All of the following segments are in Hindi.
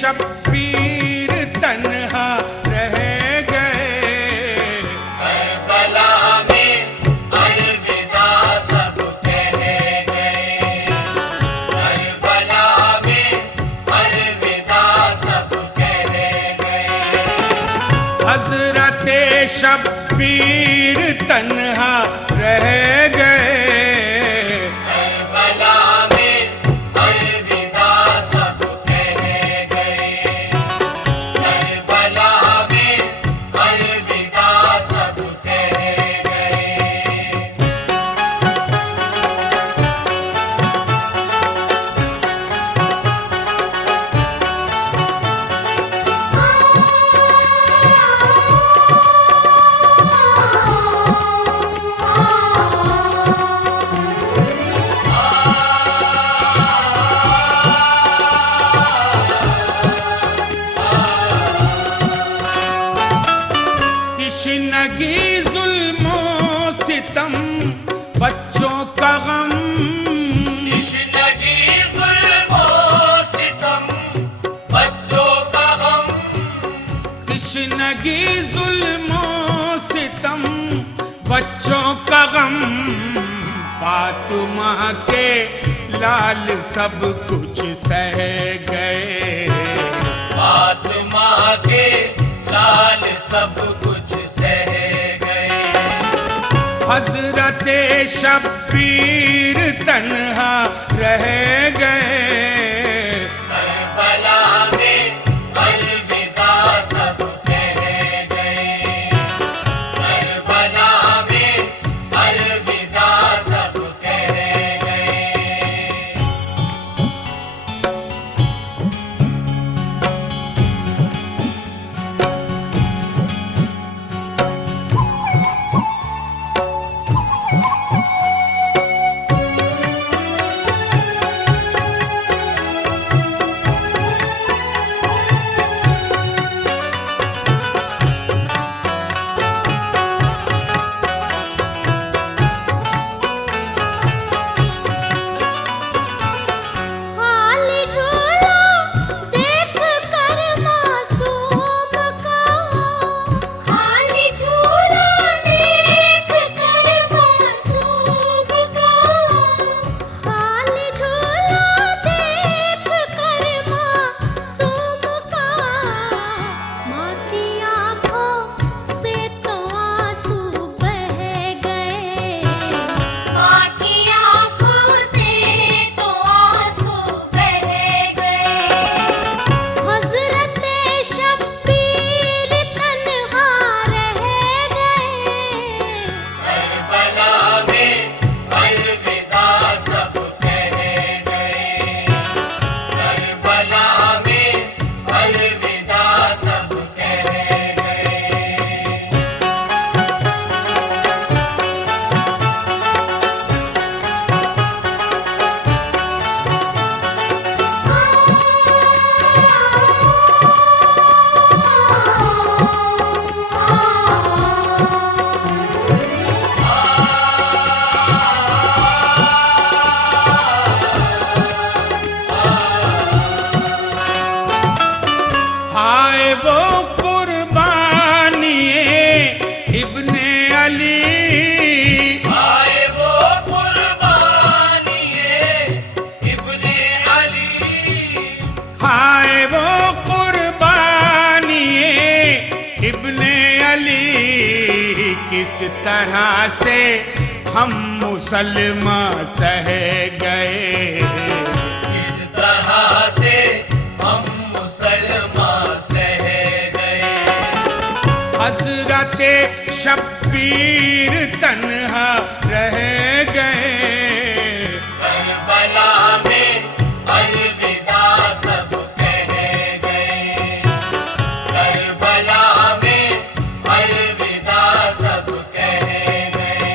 शब्बीर तन्हा रह गए। करबला में अलविदा सब कह गए। करबला में अलविदा सब कह गए। हजरते शब्बीर तन्हा रह गए। करबला में अलविदा सब कह गए। करबला में अलविदा सब कह गए। तिश्नगी जुल्मो सितम बच्चों का गम। तिश्नगी जुल्मो सितम बच्चों का गम। तिश्नगी जुल्मो सितम बच्चों का गम। फातिमा के लाल सब कुछ सह गए। फातिमा के लाल सब कुछ सह गए। हजरते शब्बीर तन्हा रह गए। करबला में अलविदा सब कह गए। करबला में अलविदा सब कह गए। खाली झोला देख कर मासूम का। खाली झोला देख कर मासूम का। खाली झोला देख कर मासूम का। माँ की आँखों से तो आंसू बह गए। माँ की आँखों से तो आंसू बह गए। हजरते शब्बीर तन्हा रह गए। करबला में अलविदा सब कह गए। करबला में अलविदा सब कह गए। हाय वो कुर्बानिए इब्ने अली। आए वो कुर्बानिए इब्ने अली। हाय वो कुर्बानिए इब्ने अली। किस तरह से हम मुसलमान सह गए। इस तरह से हम मुसलमान सह गए। हजरते शब्बीर तन्हा रह गए। करबला में अलविदा सब कह गए। करबला में अलविदा सब कह गए।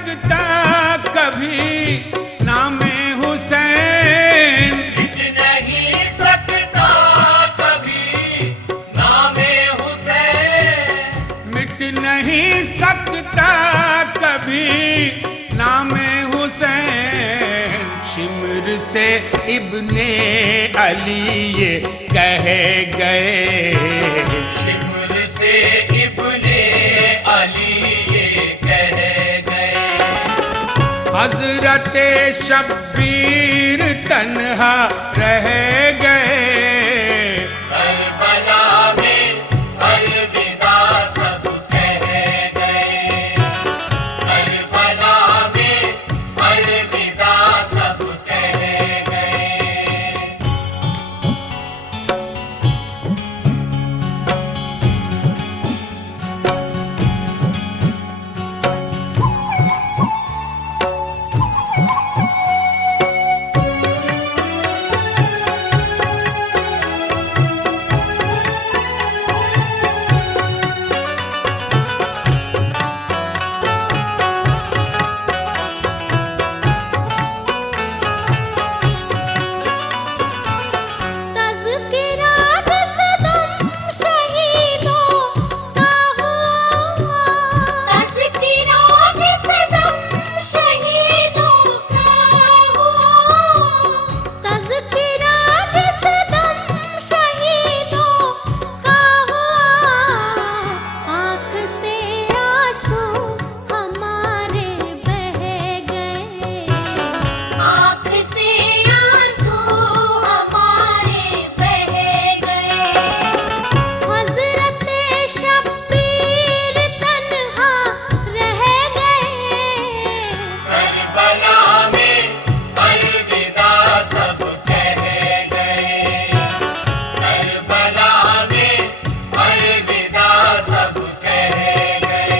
सकता कभी नामे हुसैन, मिट नहीं सकता कभी नामे हुसैन, मिट नहीं सकता कभी नामे हुसैन। शिमर से इब्ने अली ये कह गए, शिमर से इब्ने अली ये कह गए। हजरत शब्बीर तन्हा रह गए, करबला में अलविदा सब कह गए, करबला में अलविदा सब कह गए। तज़किरा जिस दम शहीदों का हुआ, तज़किरा जिस दम शहीदों का हुआ, तज़किरा जिस दम शहीदों का हुआ। आँख से आंसू हमारे बह गए, आँख से आंसू हमारे बह गए। हज़रत शब्बीर तन्हा रह गए, करबला में अलविदा सब कह गए, करबला में अलविदा सब कह गए।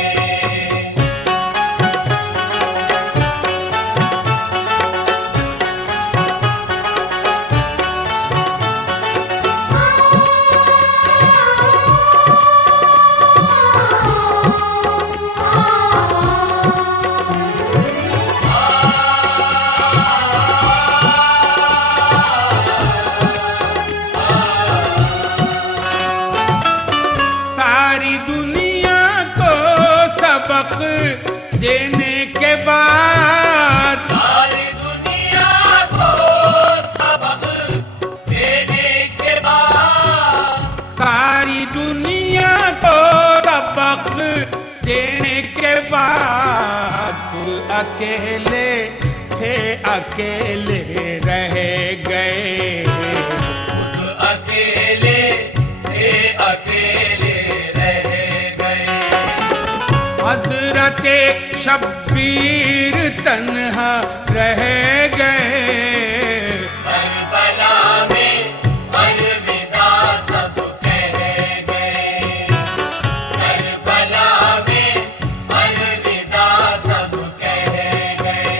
सारी दुनिया को सबक देने के बाद, सारी दुनिया को सबक देने के बाद, सारी दुनिया को सबक देने के बाद खुद अकेले थे, अकेले रह गए। खुद अकेले थे, अकेले रह गए। हजरत शब्बीर तन्हा रह गए, करबला में अलविदा सब कह गए, करबला में अलविदा सब कह गए।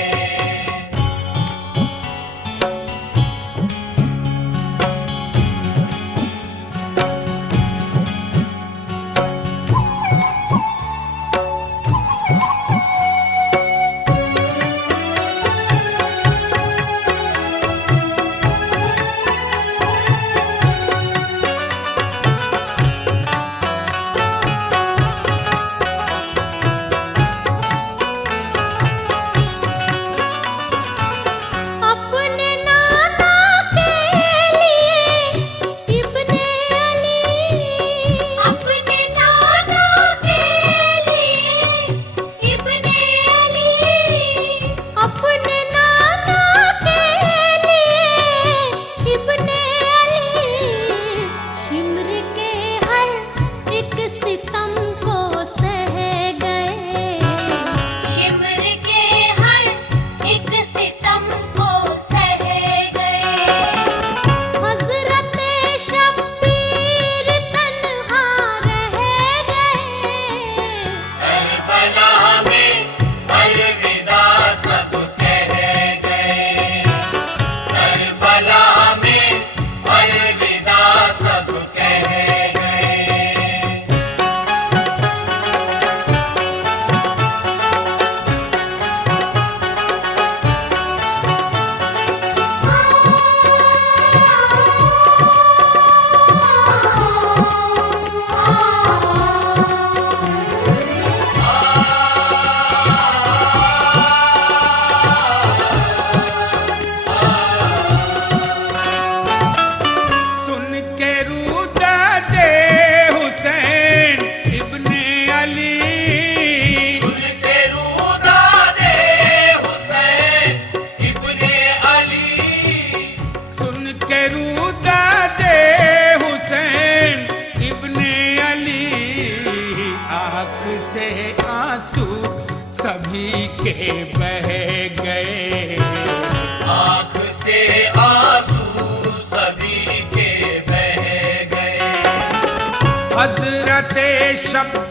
शब्बीर